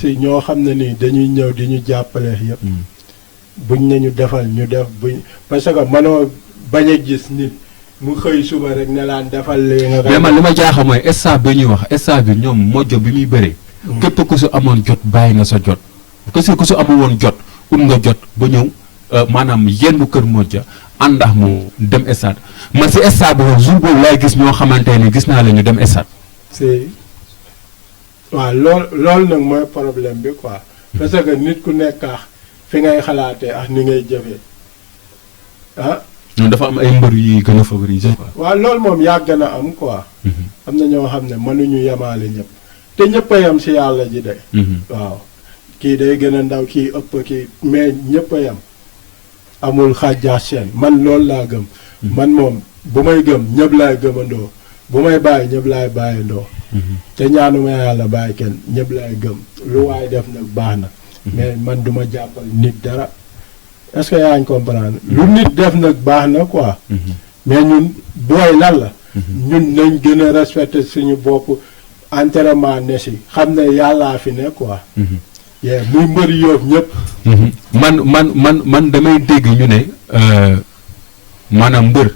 si ñoo xam ne nii dañuy ñëw di ñu jàppale yëpp. buñ nañu defal ñu def buñ parce que mënoo bañ a gis nit mu xëy suba rek ne laan defal li nga. mais man li ma jaaxal mooy stade bi ñuy wax stade bi ñoom mojo bi muy bëree. képp ku su amoon jot bàyyi nga sa jot. parce que ku su amul woon jot ut nga jot ba ñëw maanaam yenn kër moja ànd ak mu dem stade man si stade bi moom jour boobu laay gis ñoo xamante ne gis naa la ñu dem stade. si waaw loolu nag mooy problème bi quoi. parce que nit ku nekk fi ngay xalaatee ak ni ngay jëfee ah. ñun dafa am ay mbër yi gën a favoriser quoi. waaw loolu moom yàgg na am quoi. am na ñoo xam ne mënuñu yemaale ñëpp te ñëpp a yem si yàlla ji de. waaw kii day gën a ndaw kii ëpp kii mais ñëpp a yem amul xaajaa seen man loolu laa gëm. man moom bu may gëm ñëpp laay gëmandoo bu may bàyyi ñëpp laay bàyyandoo. te ñaanuma yàlla bàyyi kenn ñëpp laay gëm lu waay def nag baax na. mais man duma jàppal nit dara est-ce que yaa ngi comprendre lu nit def nag baax na quoi. mais ñun booy lan la. ñun nañ gën a respecter suñu bopp entraînement ne si xam ne yàllaa fi ne quoi. yee muy mbëri yoof ñëpp. man damay dégg ñu ne maanaam mbër